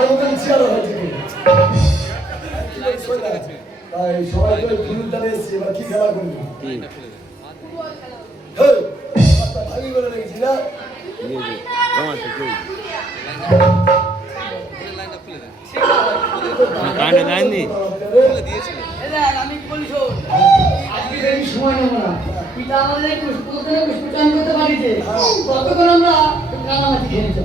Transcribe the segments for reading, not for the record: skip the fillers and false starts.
আমার মতন চেয়ার হয়েছে তাই সবাই তো ফুল টানে এসছে এবার কি খেলা করবি ভাবি করে রেখেছি না আমি বলছো আজকে এই সময় নেব না পিতা আমাদের পুষ্পচান করতে পারিছে ততক্ষণ আমরা কানামাছি খেয়েছ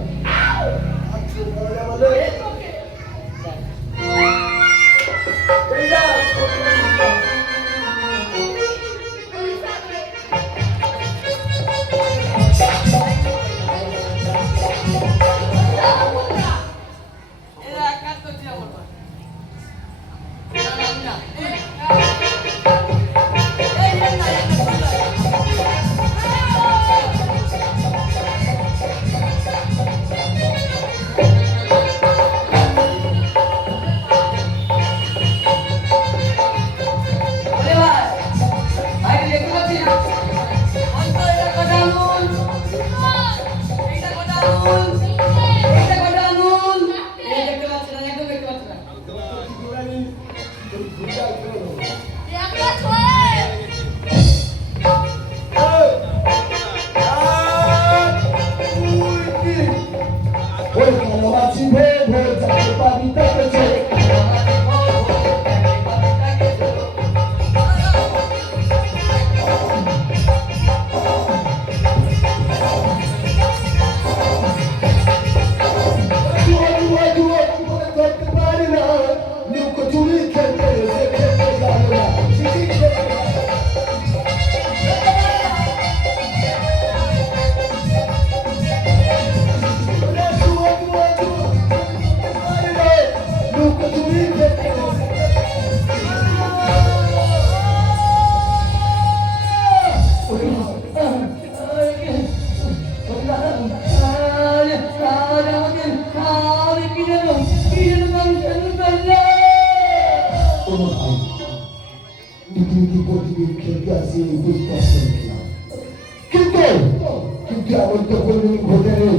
কিন্তু এমন তো কোনদিন ঘটে নেই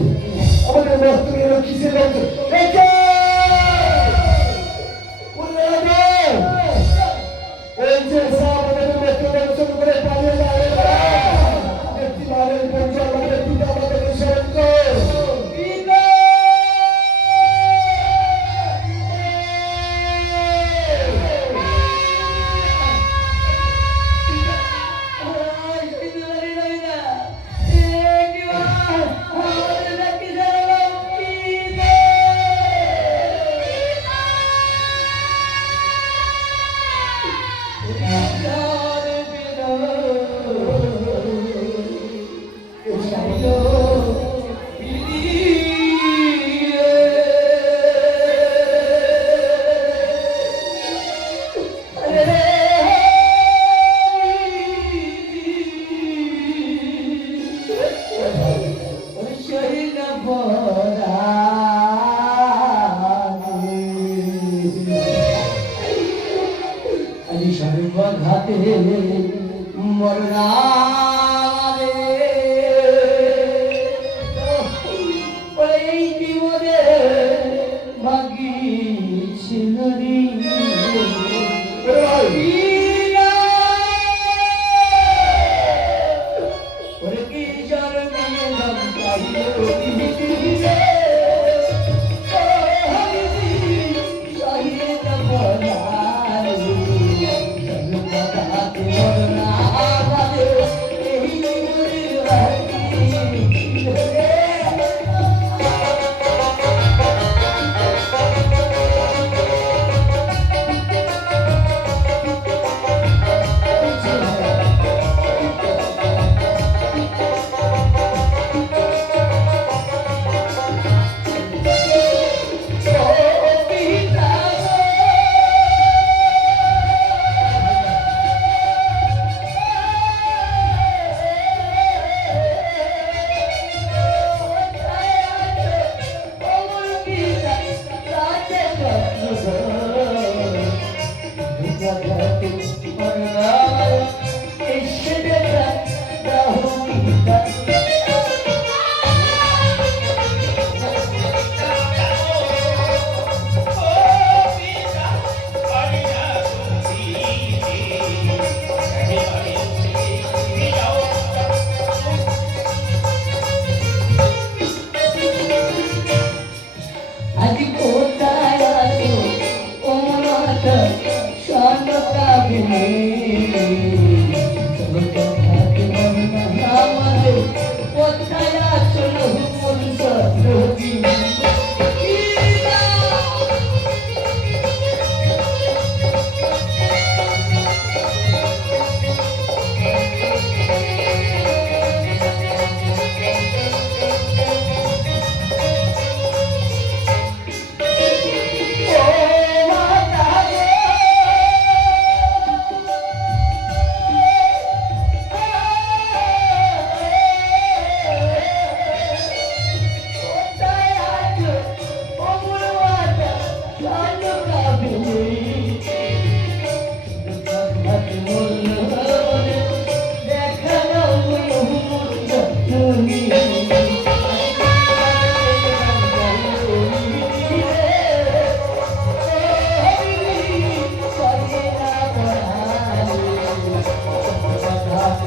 আমাদের মস্তকের কিসের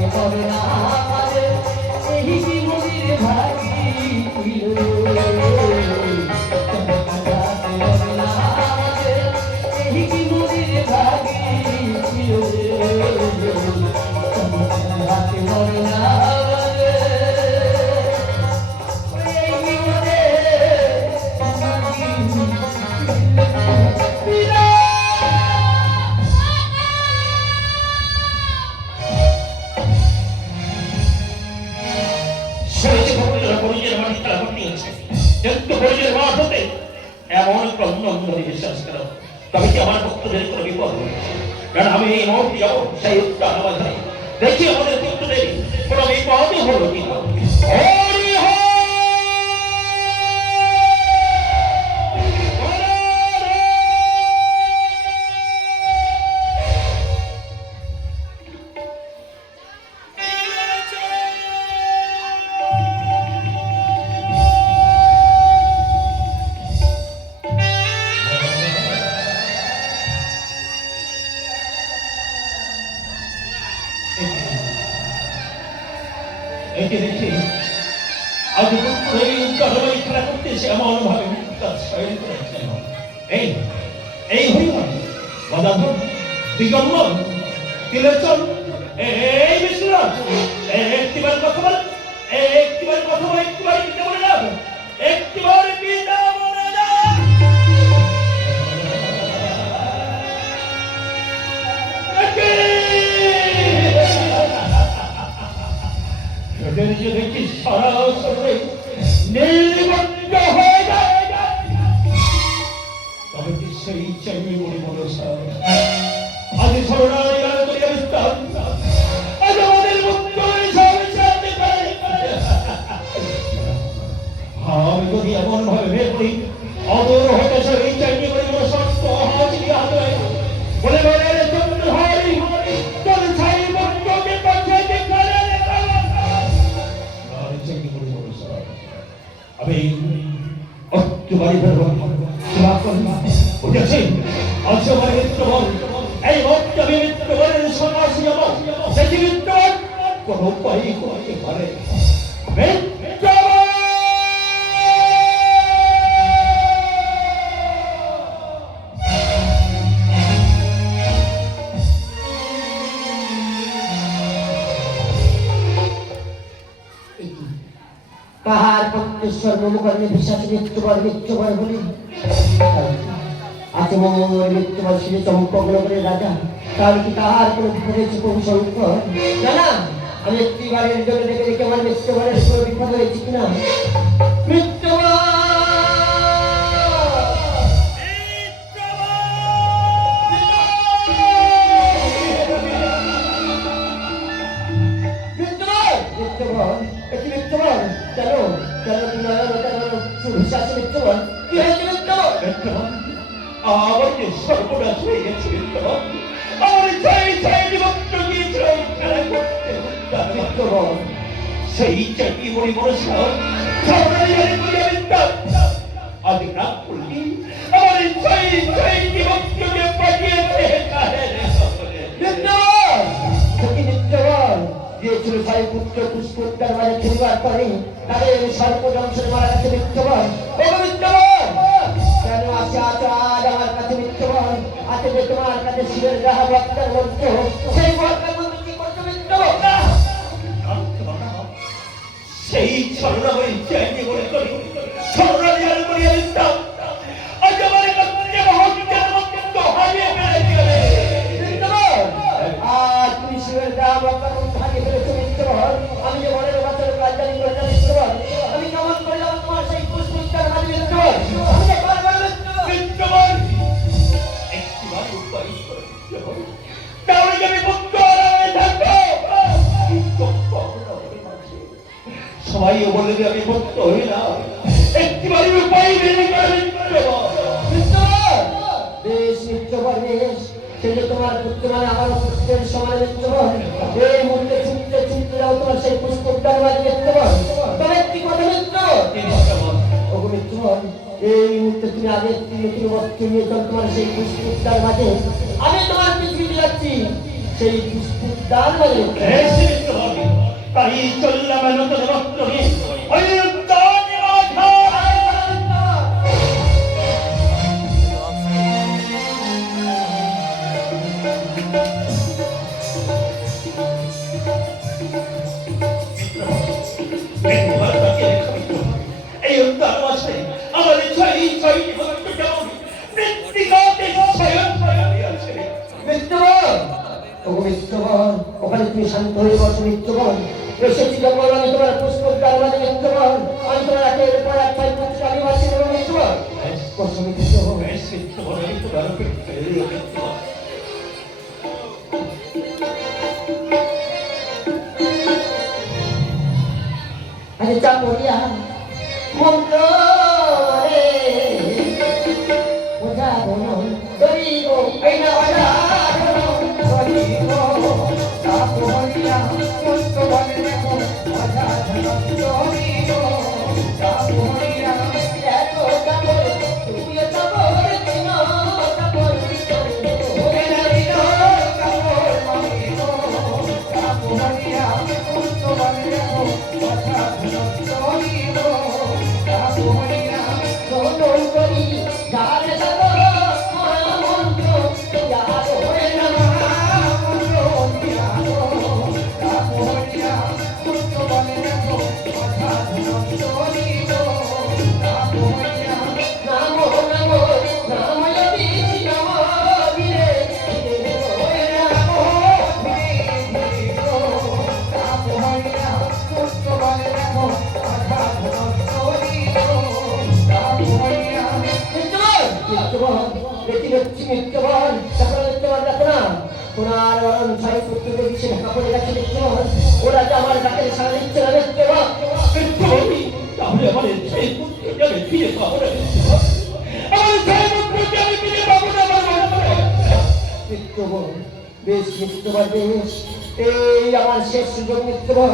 করোনা আমাদের এই কি মন্দিরে ভাগি ছিল করোনা আমাদের এই কি মন্দিরে ভাগি ছিল করোনা এমন ব্রহ্মন্ধে বিশ্বাস করো তবে কি আমার ভক্তদের কোনো বিপদ হবে কারণ আমি এই মুহূর্তে যাবো সেই উত্তর আমাদের দেখি আমাদের ভক্তদের কোনো বিপদ হলো কি আজ এই উত্তরবাই খেলা করতেছে এমন ভাবে এই এই হরিমন গদাধর দিগম্বর তিলোচন এই বিশ্বনাথ একটিবার কথা বল একটিবার কথা বল একটিবার পিতা বলে না একটিবার পিতা বলে না এদের যে দেখি সারা শরীরে নির্বন্ধ হয়ে যায় তবে কি সেই চাইনি বলে বলো আজ সরণায় গান করিয়া বিস্তার আজ আমাদের মুক্ত জানতে পারে আমি যদি এমন ভাবে বের করি অদূর হতে সেই চাইনি বলে বলো সত্য হাত হাতে বলে বলে চন্দ্র হরি তোর ছাই বন্ধকে পাঠাইতে পারে আমি অত্যবারই বেরোব বুঝেছি অংশবারে মিত্রবল এই মতকে আমি মিত্রবলের সন্ন্যাসী যাব সেটি মিত্রবল কোনো উপায়ই করতে পারে কাহার পক্ষেশ্বর মমকর্ণে বিশ্বাস মৃত্যুবল মৃত্যুবল বলি আছে মোর মৃত্যুবল শিরে চম্পগ্ন করে রাজা তাহলে কি তাহার কোনো বিপদ হয়েছে প্রভু শঙ্কর জানা আমি একটিবারের জন্য দেখে দেখে আমার মৃত্যুবলের কোনো বিপদ হয়েছে কিনা মৃত্যুবল আমার যে সর্বনাশ হয়ে গেছে মিত্রবল আমার চাই চাই বিভক্ত গিয়েছিল খেলা করতে মিত্রবল সেই চাকরি মনে মনে আজ রাত করলি আমার চাই চাই বিভক্তকে পাঠিয়েছে দিয়েছিল সাই পুত্র পুষ্পোত্তর মানে খেলবার পরে তাদের সর্বদংশনে মারা গেছে মিত্রবল মিত্রবল কেন আসে আজ আমার কাছে মিত্রবল আছে যে তোমার কাছে শিবের যাহা ভক্তের মন্ত্র সেই ভক্তের মন্ত্র কি করছো মিত্রবল সেই ছলনা বই চাইনি বলে করি ছলনা জাল করিয়া দিতাম আজ আমার কাছে ভক্তের মন্ত্র হারিয়ে ফেলে মিত্রবল আজ তুমি শিবের যাহা ভক্তের মন্ত্র হারিয়ে ফেলেছো মিত্রবল আমি যে মনের বাচ্চার রাজধানী করে মিত্রবল আমি কেমন করলাম তোমার সেই পুষ্পোত্তর মাঝে মিত্রবল আমি যে পারবো মিত্রবল একটিবার উপায় করে তাহলে যে আমি মুক্ত হয়ে থাকবো সবাই বলে যে আমি মুক্ত হই না একটিবারই উপায় বের করে বেশ মিত্রবল বেশ সে যে তোমার পুত্র মানে আমার পুত্রের সমান মিত্রবল এই মুহূর্তে ছুটতে ছুটতে যাও তোমার সেই পুষ্পোত্তর মাঝে মিত্রবল তবে একটি কথা মিত্র ওগো মিত্রবল এই মুহূর্তে তুমি আগে নতুন বস্ত্র নিয়ে চল তোমার সেই পুষ্পোত্তর মাঝে আমি তোমার পৃথিবীতে যাচ্ছি সেই পুষ্পোত্তর মাঝে তাই চললাম নতুন বস্ত্র নিয়ে ওই উদ্যানে মাঝার। এই উদ্যান মাঝে আমাদের ছয় ছয় ভক্ত যেমন মৃত্তিকাতে ছয়ন ছয়ন আছে। মিত্রবন, ওগো মিত্রবন, ওখানে তুমি শান্ত হয়ে বসো মিত্রবন। এসেছি যখন আমি তোমার পুষ্পোদ্যান মাঝে মিত্রবন, আমি তোমার একের পর এক ছয় পুত্র আমি বাঁচি দেবো মিত্রবন। বসো মিত্রবন। আরে চাপড়িয়া মন্ত্র রে ওঝা বনম দরিব এই না ওঝা বনম দরিব চাপড়িয়া মন্ত্র বলে দেখো ওঝা বনম দরিব চাপড়িয়া এত চাপড় তুমিও চাপড় চিনো চাপড় চিনো ওরে নারিনো চাপড় মামিনো চাপড়িয়া মন্ত্র বলে দেখো ওঝা বনম দরিব চাপড়িয়া সোনো করি গারে যাব মোরা মন্ত্র ইয়াদ হয় না মন্ত্র ইয়াদ চাপড়িয়া মন্ত্র বলে দেখো ওঝা বনম দরিব চাপড়িয়া নামো নামো নাময় বিধি নামো ধীরে ধীরে হয় নামো ধীরে ধীরে চাপড়িয়া মন্ত্র বলে দেখো ওঝা বনম দরিব চাপড়িয়া মিত্রবন দেখি হচ্ছে মিত্রবন সকল মিত্রবন দেখো না ওনার বরণ ছয় পুত্রকে দিচ্ছে ঢাকা পড়ে গেছে মিত্রবন। ওরা যে আমার ডাকে সারা দিচ্ছে না মিত্রবন। তাহলে আমাদের সেই পুত্রকে আমি ফিরে পাবো না। আমার সেই পুত্রকে আমি ফিরে পাবো না। মিত্রবন বেশ মিত্রবন বেশ, এই আমার শেষ সুযোগ মিত্রবন।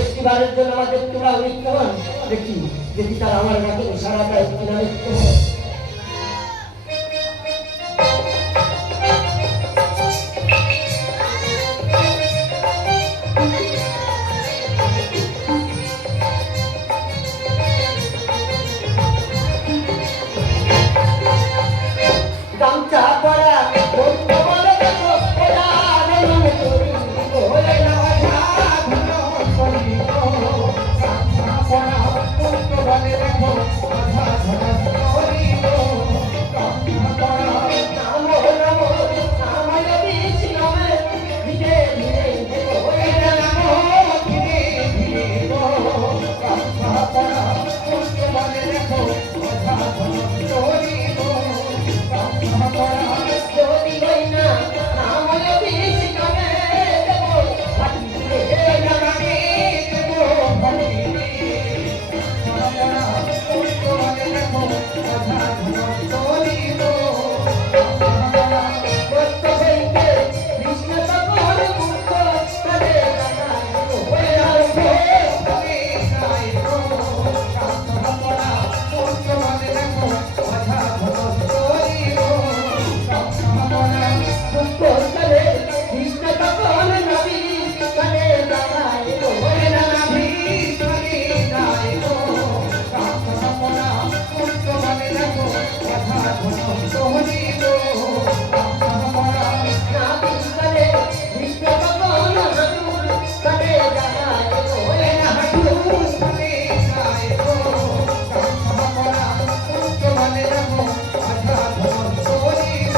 একটিবারের জন্য আমাদের তোমরা মিত্রবন দেখি দেখি তারা আমার ডাকে সারা দেয় কিনা মিত্রবন। গামছা পরা বন্ধ বলে দেখো ওরা নমন করি ওরে না ওঝা ধনম করি গামছা পরা বন্ধ বলে দেখো ওঝা ধনম করি গামছা পরা নামো নামো নাময় বিধি নামে ধীরে ধীরে দেখো ওরে নামো ধীরে ধীরে গামছা পরা বন্ধ বলে দেখো ওঝা ধনম করি যদি হই না নাময় বিধি নামে দেবো ভাটিরে নামে দেবো ভাটিরে ছয়না পুত্র বলে দেখো ওঝা ধনম দরিব ভক্ত হইতে কৃষ্ণ তখন মুক্ত করে দেখায় হয়ে আসবে তবে গায় কামনা পুত্র বলে দেখো ওঝা ধনম দরিব করে কৃষ্ণ তখন নবী করে দেখায় হয়ে না নবী করে যায় কামনা পুত্র বলে দেখো ওঝা ধনম দরিব নাবি করে কৃষ্ণ তখন হাতুর করে দেখায় হয়ে না হাতুর করে যায় কামনা পুত্র বলে দেখো ওঝা ধনম দরিব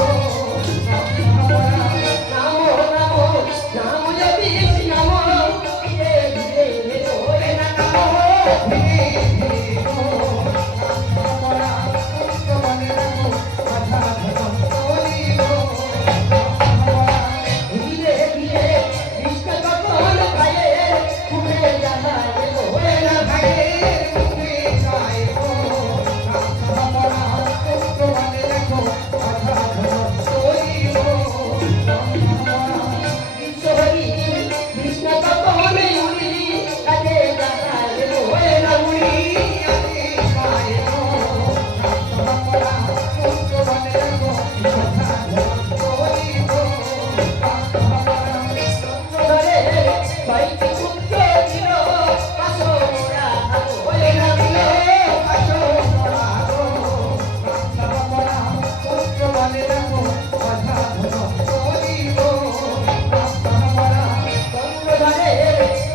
নামো নামো নাময় বিধি নামো ধীরে ধীরে হয় না নামো ধীরে ধীরে পুত্র বলে দেখো ওঝা ধনম দরিব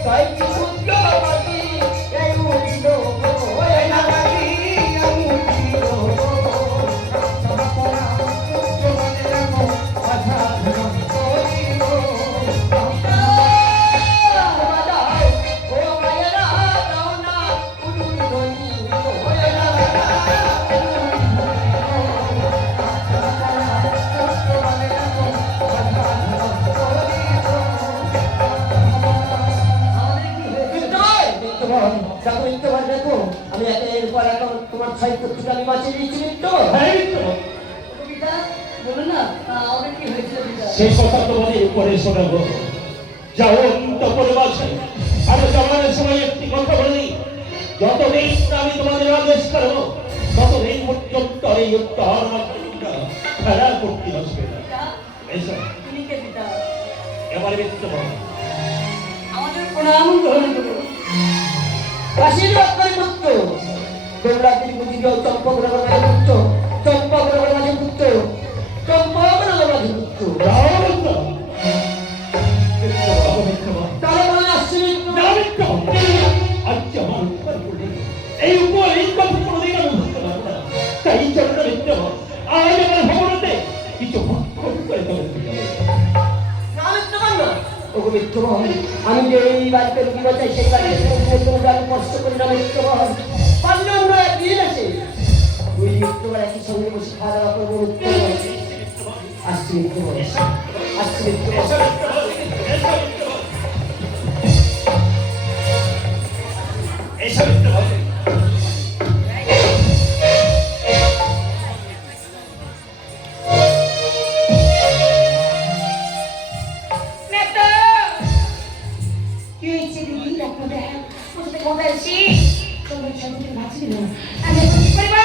তাই কি সত্য বাকি এই উঠিল ওই নাকি আমি উঠিল দেখো আমি একের পর এক তোমার ছয় পত্রিকা আমি বাঁচিয়ে দিচ্ছি মিত্র। হ্যাঁ মিত্র, কবিতা বলুন না আমাদের কি হয়েছিল পিতা? সে কথা তোমাদের পরে শোনাবো। যাও অন্তঃপুরে বাসে। আমি জমানের সময় একটি কথা বলি, যতদিন না আমি তোমাদের আদেশ করবো ততদিন পর্যন্ত এই উত্তর মাতৃকা খেলা করতে আসবে না। পিতা, এসো তুমি কে পিতা? এবারে মিত্র বলো। আমাদের প্রণাম গ্রহণ করো। আশীর্বাদ করে পুত্র তোমরা ত্রিপুটি চম্পকনগর মাঝে পুত্র চম্পকনগর মাঝে পুত্র চম্পকনগর মাঝে পুত্র যাও মিত্র। মিত্র বলো, মিত্র বলো। তাহলে বলে আসছি মিত্র। যাও মিত্র। আজ আমার উপর পড়ে এই উপর এই কথা কোনোদিন আমি বুঝতে পারবো না। তাই জন্য মিত্র আজ আমার ভবনতে কিছু ভক্ষণ করে তোমাদের না মিত্র বান্ধব ওগো মিত্র আমি যে এই বাড়িতে রুগী চাই সেই বাড়িতে তোমরা আমি কষ্ট করি না মিত্র পান্ডব দিন আছে ওই মিত্র একই সঙ্গে বসে খাওয়া দাওয়া করবো মিত্র আসছি মিত্র আসছি মিত্র এসব মিত্র বলো। কি হয়েছে দিদি? ডাক্তার দেখ। বসে কোথায় আছি? তোমার সাথে ভাবছি না। আমি এখন কি করবো?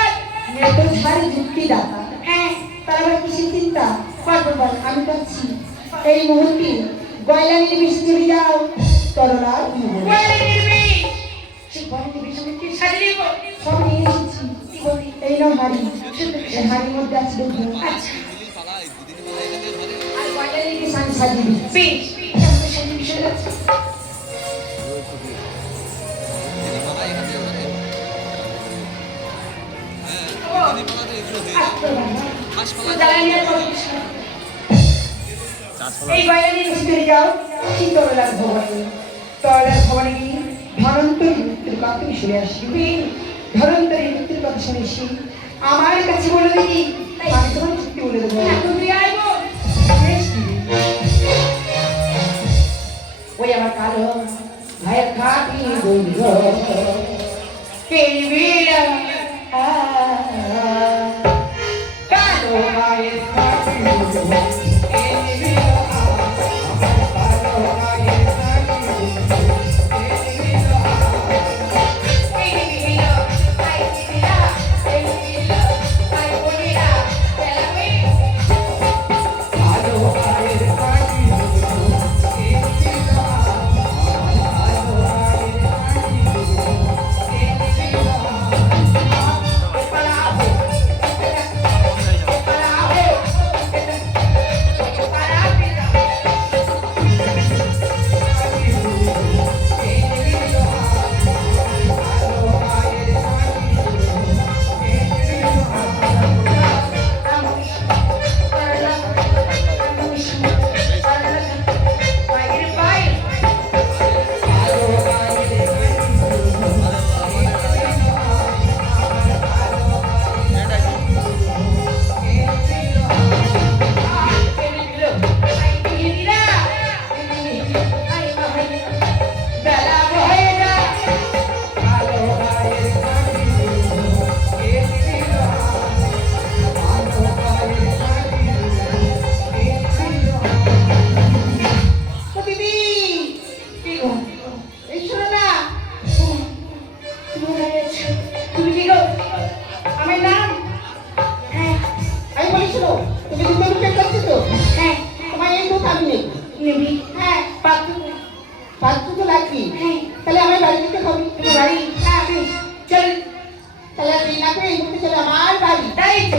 মেয়ে তো ঝাড়ি যুক্তি দাতা হ্যাঁ, তার আবার কিসের চিন্তা কতবার আমি পাচ্ছি এই মুহূর্তে গয়লা নির্বিষ চলে যাও তরলা বলে দিবি। সে বলে দিবি সঙ্গে কি সাজিয়ে দিব? সব নিয়ে এসেছি কি বলি? এই নাও হাড়ি এই হাড়ির মধ্যে আছে দেখো আচ্ছা, আর গয়লা নির্বিষ আমি সাজিয়ে দিচ্ছি বেশ, কেমন সাজিয়ে বিষয় আছে? জ্বালানি আর কোনো কিছু না। এই গয়লা নির্বিষ চলে যাও কি তরলার ভবনে তরলার ভবনে গিয়ে ধনন্তরী মৃত্যুর কথা তুমি শুনে আসবে ধনন্তরী মৃত্যুর কথা শুনেছি আমার কাছে বলে দিই আমি তোমার সত্যি বলে দেবো এখন তুই আইবো। বেশ দিদি। ওই আমার কালো ভাইয়ের খাটি বন্ধু কেবিলা কালো ভাইয়ের খাটি বন্ধু কেবিলা কালো ভাইয়ের খাটি বন্ধু এই দিবি হইলো, আই দিবি না, এই দিবি হইলো, আই বলি না, তেলাবি। কালো ভাইয়ের খাটি বন্ধু কেবিলা কালো ভাইয়ের খাটি বন্ধু কেবিলা পালাবো, পালাবো, পালাবি না। তুমি কি গো? আমার নাম? হ্যাঁ, আমি বলেছিল তুমি দুটো রুপে করছো তো হ্যাঁ, তোমার এই দুধ আমি নেব নেবি? হ্যাঁ, পাত্র। পাঁচশো তো লাগবে হ্যাঁ, তাহলে আমার বাড়ি দিতে হবে তোমার বাড়ি? হ্যাঁ, বেশ, চল। তাহলে আপনি না করে এই মুহূর্তে চলে আমার বাড়ি তাই তো।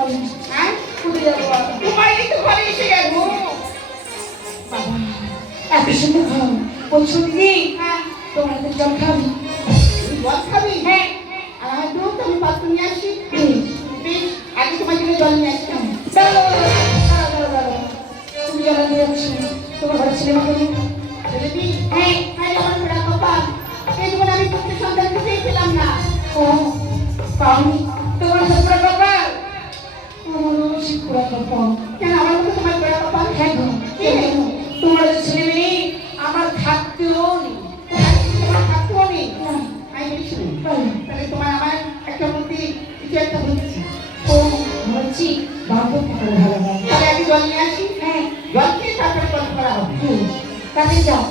বল হ্যাঁ কোথায় যাবো বল? উপায় নেই তো ঘরে এসে গেছো। বাবা এত সুন্দর খাও বলছো দিদি হ্যাঁ তোমার হাতে জল খাবি তুই জল খাবি? হ্যাঁ আর আমার দুধ আমি পাত্র নিয়ে আসি। বেশ। বেশ, আগে তোমার জন্য জল নিয়ে আসি আমি। দাঁড়াও, দাঁড়াও, দাঁড়াও, দাঁড়াও। তুমি জল নিয়ে যাচ্ছ তোমার ঘরে ছেলে মাকে নিয়ে ছেলেটি হ্যাঁ হ্যাঁ আমার ঘোড়া কপাল, এই জীবনে আমি পুত্র সন্তান কিছুই পেলাম না। ও পাওনি তোমার সপুরা কপাল আমারও শিবপুরা কপাল কেন আমার মতো তোমার ঘোড়া কপাল? হ্যাঁ গো তোমার যে ছেলে মেয়ে আমার থাকতেও নেই তোমার থাকতেও নেই। না, আমি বলছি পারি। তাহলে তোমার আমার একটা মধ্যে কিছু একটা হচ্ছে। ও বলছি বাবু থাকলে ভালো হয় তাহলে আগে জল নিয়ে আসি। হ্যাঁ জল খেয়ে তারপরে গল্প করা হবে। তাতে যাও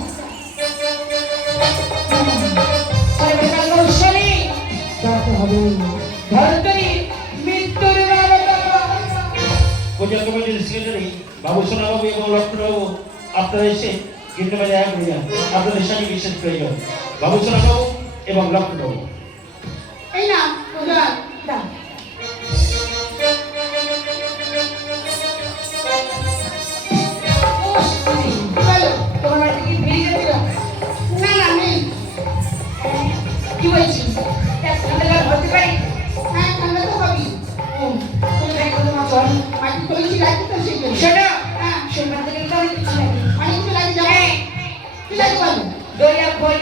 কৌশলী যাতে হবে ধরতরি মৃত্যুর পূজা কমিটির সেক্রেটারি বাবুসোনা বাবু এবং লক্ষ্মণবাবু আপনারা এসে কিন্তু মেলে এক হয়ে যান। আপনাদের সঙ্গে বিশেষ প্রয়োজন বাবুসোনা বাবু এবং লক্ষ্মণবাবু। এই না জল। দাও বলো। তোমার বাড়িতে কি ফিরে গেছিল না না নেই। কি বলছি ঠান্ডা হতে পারি হ্যাঁ ঠান্ডা তো হবেই। কোথায় কোনো জল মাটি করেছি রাখি তো সেই জন্য। শোনো হ্যাঁ সেই মাঝে কিন্তু অনেক কিছু লাগে অনেক কিছু লাগে যাবে। কি লাগে বলো? দইয়া খই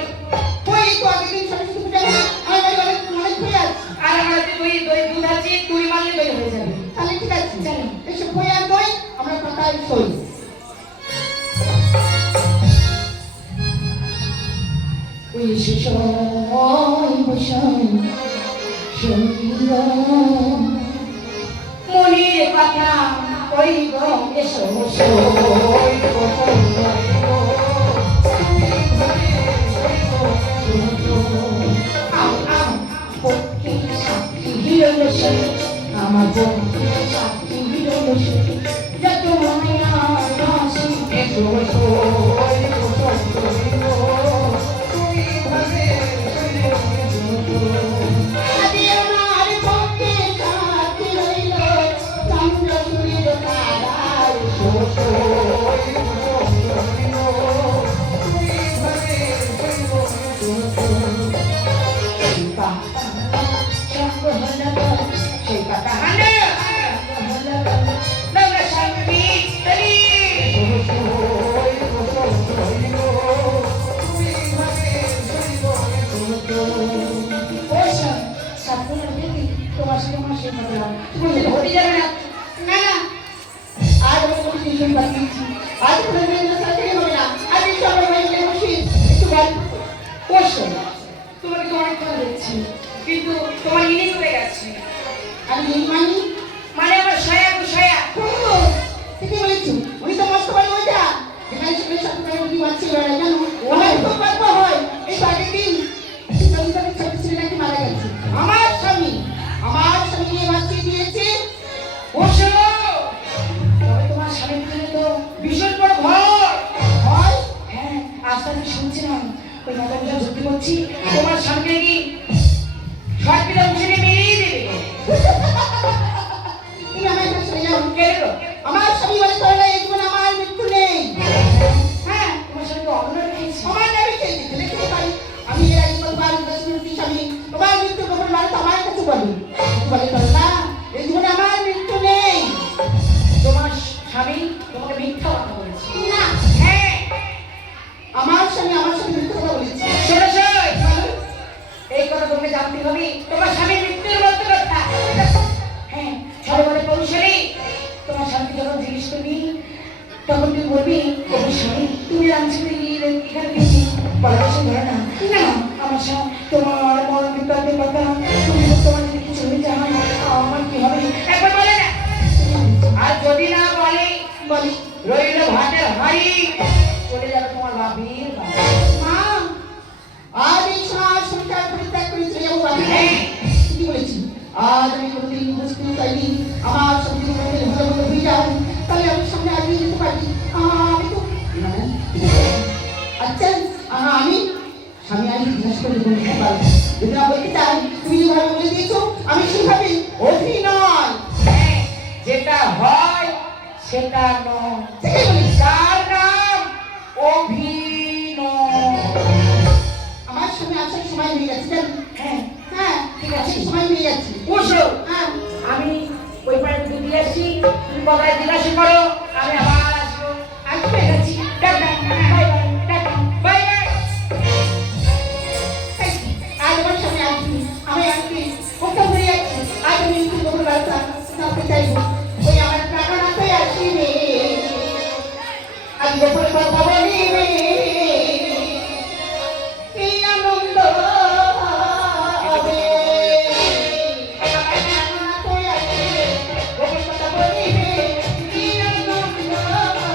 ওই তো আগের দিন সরস্বতী পূজা করে আমি বাড়ি অনেক ঘুরে আসছি। আর আমরা দই দই দুধ আছে তুই মারলে দই হয়ে যাবে তাহলে ঠিক আছে চলো। এসব বই আর বই আমরা কথায় সই। ওই সময় বসাই সঙ্গীত মনের কথা ওই গো এসো সই আমার সাক্ষী হিরো যত মায়া হাসি এসো আদি আমার পক্ষে সাথী রইল চন্দ্র সূর্য তারার সেই কথা হানে আমরা শান্তি তরি ওসব সাথে দেখি তোমার সাথে আমার সেই কথা তুমি যেটা হতে যাবে না না না আজ আমি কোনো টিউশন পাঠিয়েছি, আজ কোনো দিন সাথে হবে না। আজ সবাই বাইরে বসি একটু গল্প করি। ওসব তোমাকে তো অনেকক্ষণ দেখছি কিন্তু তোমার ইনিং হয়ে গেছে আমি এই মানি মানে আমার সয়া গো সয়া ঠিকই বলেছি, উনি তো মস্ত বড় ওইটা যেখানে সেখানে সাথে করে উনি বাচ্চা বেড়ায় জানো। আমার খুব গল্প হয়। এই তো আগের দিন জমিদারের ছোট ছেলে নাকি মারা গেছে। আমার স্বামী নিয়ে বাঁচিয়ে দিয়েছে। ওসব তবে তোমার স্বামীর জন্য তো ভীষণ বড় ভয় হয় হ্যাঁ আজ আমি শুনছিলাম ওই মাতাগুলো যুক্তি করছি তোমার স্বামীকে কি শর্ট পিলা উঠে মেরেই দেবে তুমি আমার কাছে যাও। কেন গো? আমার স্বামী বলে তোরা এই জীবনে আমার মৃত্যু নেই। হ্যাঁ তোমার স্বামীকে অন্য খেয়েছি আমার নামে চেয়েছি দেখতে পারি। আমি এর আগে কতবার ইনভেস্টমেন্ট স্বামী তোমার মৃত্যু কখন মানে তো আমার কাছে বলি বলে তোর না এই জীবনে আমার মৃত্যু নেই। তোমার স্বামী তোমাকে মিথ্যা কথা বলেছে না হ্যাঁ আমার স্বামী আমার সাথে মৃত্যু কথা বলেছে। শোনো শোনো এই কথা তোমাকে জানতে হবে তোমার স্বামীর মৃত্যুর মতো কথা হ্যাঁ ছয় বলে কৌশলী তোমার স্বামীকে যখন জিজ্ঞেস করবি তখন তুই বলবি তোমার স্বামী তুমি রাঁধছি এখানে পেয়েছি পড়াশোনা ধরে না না আমার স্বামী তোমার মরণ বিপদের কথা তুমি তোমার যদি কিছু হয়ে যায় আমার কি হবে একবার বলে না আর যদি না বলে বলি রইল ভাতের হাড়ি চলে যাবে তোমার বাপির মা আজ এই সংসার পরিত্যাগ করে চলে যাবো বাড়ি। কি বলেছি আজ আমি কোনোদিন বুঝতে চাইনি আমার স্বামী যদি কোনোদিন ভালো ভালো হয়ে যায় তাহলে আমি সামনে আগিয়ে যেতে পারি। আমি তো আচ্ছা আমি স্বামী আজ জিজ্ঞাসা করে বলতে পারবো যদি না বলতে চাই তুমি যেভাবে বলে দিয়েছো আমি সেভাবে অভিনয় দেখানো। যার নাম অভিনয়। আমার সঙ্গে আসার সময় হয়ে গেছে জানো? হ্যাঁ হ্যাঁ ঠিক আছে। সময় হয়ে যাচ্ছে। বসো। হ্যাঁ আমি ওই পাড়ে দুধ দিয়ে আসি, তুমি কথায় জিজ্ঞাসা করো, আমি আবার আসবো। আসবে গেছি, tata, bye bye, tata, bye bye. আজ আমার সামনে আসবি, আমি আসবি ওটা হয়ে যাচ্ছে। আজ আমি একটু গোবর বাড়িতে আসতে চাইবো। ওই আমার টাকা না পেয়ে আসিবে, আজ গোবরের কথা বলিবে। কি আনন্দ হবে, আমার টাকা না পেয়ে আসিবে, গোবরের কথা বলিবে। কি আনন্দ হবে।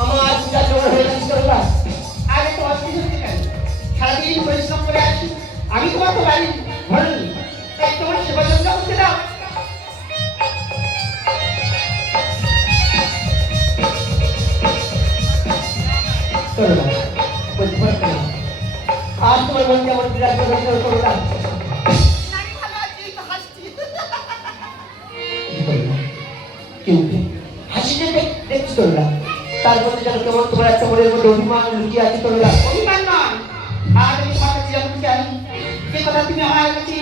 আমার পূজা জোর হয়ে যাচ্ছে তোমরা। আমি তোমার তো বাড়ি ঘরে নেই, তাই তোমার সেবা যত্ন করতে দাও। তোমরা বলতে পারবে না। আজ তোমার মন কেমন বিরাট করে তোমরা কেউ হাসিতে দেখছি তোমরা, তার মধ্যে যেন কেমন তোমার একটা মনের মধ্যে অভিমান লুকিয়ে আছে তোমরা। অভিমান নয়, আজ আমি তোমার কাছে জানতে চাই যে কথা তুমি আমার কাছে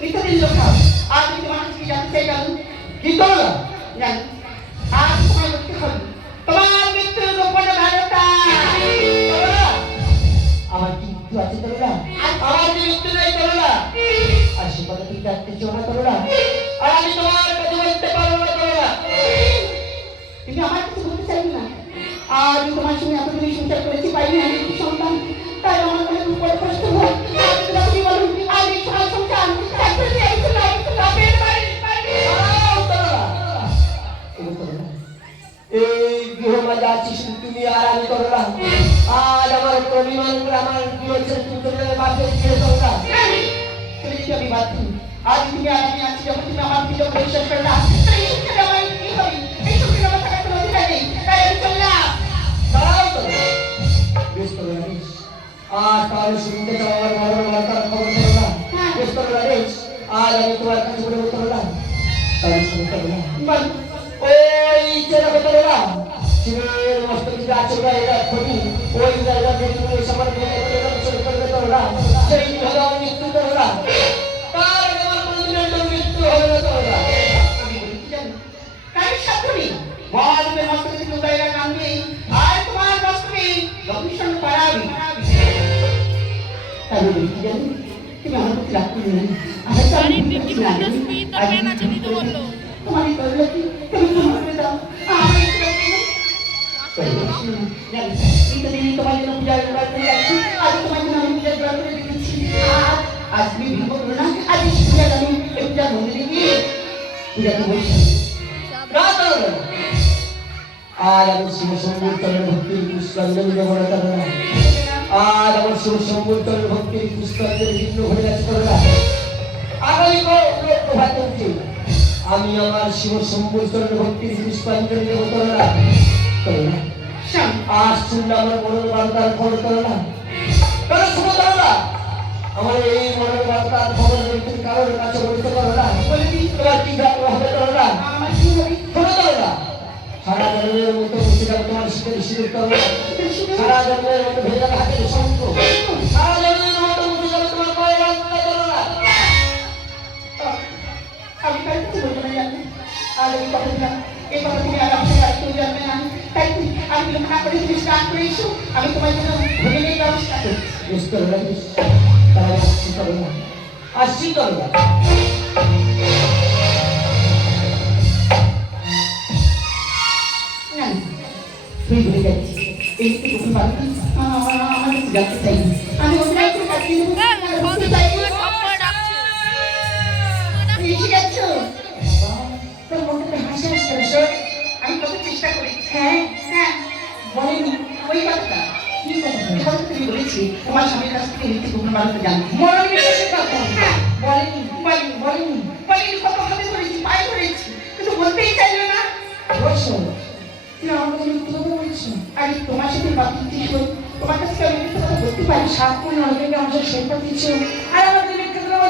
নিত্যদিন লোকাও। আজ আমি তোমার কাছে জানতে চাই জানো কি তোমরা জানো, আজ তোমার মৃত্যু হল, তোমার মৃত্যুর গোপনে ভারতা। আমার কি মৃত্যু আছে তোমরা? আমার যে মৃত্যু নেই তোমরা, আর সে কথা তুমি জানতে চাও না তোমরা, আর আমি তোমার কাছে বলতে পারবো না তোমরা। তুমি আমার কিছু বলতে চাইবে না। আর আমি তোমার সঙ্গে এতদিন সংসার করেছি, পাইনি আমি একটি সন্তান, তাই আমার মনে খুব বড় কষ্ট হয়। আর তুমি বলুন আর এই সারা সংসার একটু একটু না একটু বাপের বাড়ি বাড়ি। এই গৃহমাঝে আছি শুধু তুমি আর আমি তোমরা। আজ আমার উপর অভিমান করে আমার প্রিয় ছেলে তুমি তোমরা বাপের ছেড়ে তোমরা। তুমি যদি আমি বাদ দিই, আজ তুমি আর আমি আছি, যখন তুমি আমার দিকে বিশ্বাস করে না, তাই এই সংসারে আমার কি হবে? এই সংসারে আমার থাকার কোনো অধিকার নেই, তাই আমি চললাম। দাঁড়াও তোমরা, বেশ তোমরা বেশ। আর তাহলে শুনতে চাও আমার মরণ বার্তার খবর তোমরা। বেশ তোমরা বেশ, আজ আমি তোমার কাছে বলবো তোমরা, তাহলে শুনতে তোমরা। বল, ওই ছেলেকে তোমরা শিবের মস্তকে আছে এটা খনি, ওই জায়গা থেকে তুমি সবার শুরু করবে তোমরা, সেই হবে আমার মৃত্যু তোমরা। তার আমার কোনদিনের তোর মৃত্যু হবে না তোমরা। আমি বলি কি জানো? কারোর সাধ্য নেই। মহাদেবের মস্তকে থেকে উদয়রা নাম নেই, আর তোমার মস্তকে লক্ষ্মীশ্বর পাড়াবি। তাই বলি কি জানো? তুমি আমার প্রতি রাগ করবে না। আমার তো আমি বুঝতে পারছি না। তোমার এই দৌলতি তুমি ক্ষমা করে দাও। আমি একটু জানি, এই তো দিন তোমার জন্য পূজা জোগাড় করে যাচ্ছি। আজ তোমার জন্য আমি পূজা জোগাড় করে দিচ্ছি। আজ তুমি ভিড় করো না, আজ এই পূজা আমি এই পূজা মন্দিরে গিয়ে পূজাকে বলছি। না তোমরা, আজ আমি শিব শম্ভুর তলের ভক্তির পুষ্পাঞ্জলি দেবো না তোমরা। আজ আমার শিব শম্ভুর তলের ভক্তির পুষ্পাঞ্জলি ভিন্ন হয়ে গেছে তোমরা। আগামী প্রভাত করছি আমি আমার শিব শম্ভুর তলের ভক্তির পুষ্পাঞ্জলি দেবো তোমরা। তোমরা আজ শুনলে আমার মনের বার্তার খবর তোমরা। কারণ শুনো তোমরা, আমার এই মনের বার্তার খবর যদি কারোর কাছে বলতে পারো না, বলে দিই তোমার কি হবে তোমরা। আমার কি হবে? শোনো তোমরা, সারা জন্মের মতো মুছে যাবে তোমার শীতের শীতের তোমরা। সারা জন্মের মতো ভেজে যাবে হাতের শঙ্খ। সারা জন্মের মতো মুছে যাবে তোমার পায়ের রাস্তা তোমরা। আমি তার কিছু বলবো না জানো। আর এই কথা দিলাম, এই কথা তুমি আর আমাকে আর কেউ জানবে না। তাই আমি লক্ষ্য করে তুমি স্নান করে এসো, আমি তোমার জন্য ভোজনের ব্যবস্থা করছি। বেশ তোমরা বেশ, তাহলে আসছি তোমরা, আসছি তোমরা। না, তুই ভুলে যাচ্ছিস। এই তো তুমি পারো না। আমার কিছু জানতে চাই না। আমি ওদের একটু কাটিয়ে দেবো। এসে গেছ? তোর মনটাতে হাসি হাসি করে শোন। আমি কত চেষ্টা করি। হ্যাঁ হ্যাঁ, বলেনি ওই কথাটা। কি কথা? গোপন বাড়িতে জানি মরণ বিশ্বাসের কথা বলেনি বলেনি বলেনি বলেনি কত হাতে ধরেছি পায়ে ধরেছি কিন্তু বলতেই চাইলো না বলছো তুই আমার কাছে মিথ্যে কথা বলছো আরে তোমার সাথে বাকি কিছু তোমার কাছে আমি মিথ্যে কথা বলতে পারি সাত কোন নরকে আমার সাথে সৈকত দিচ্ছ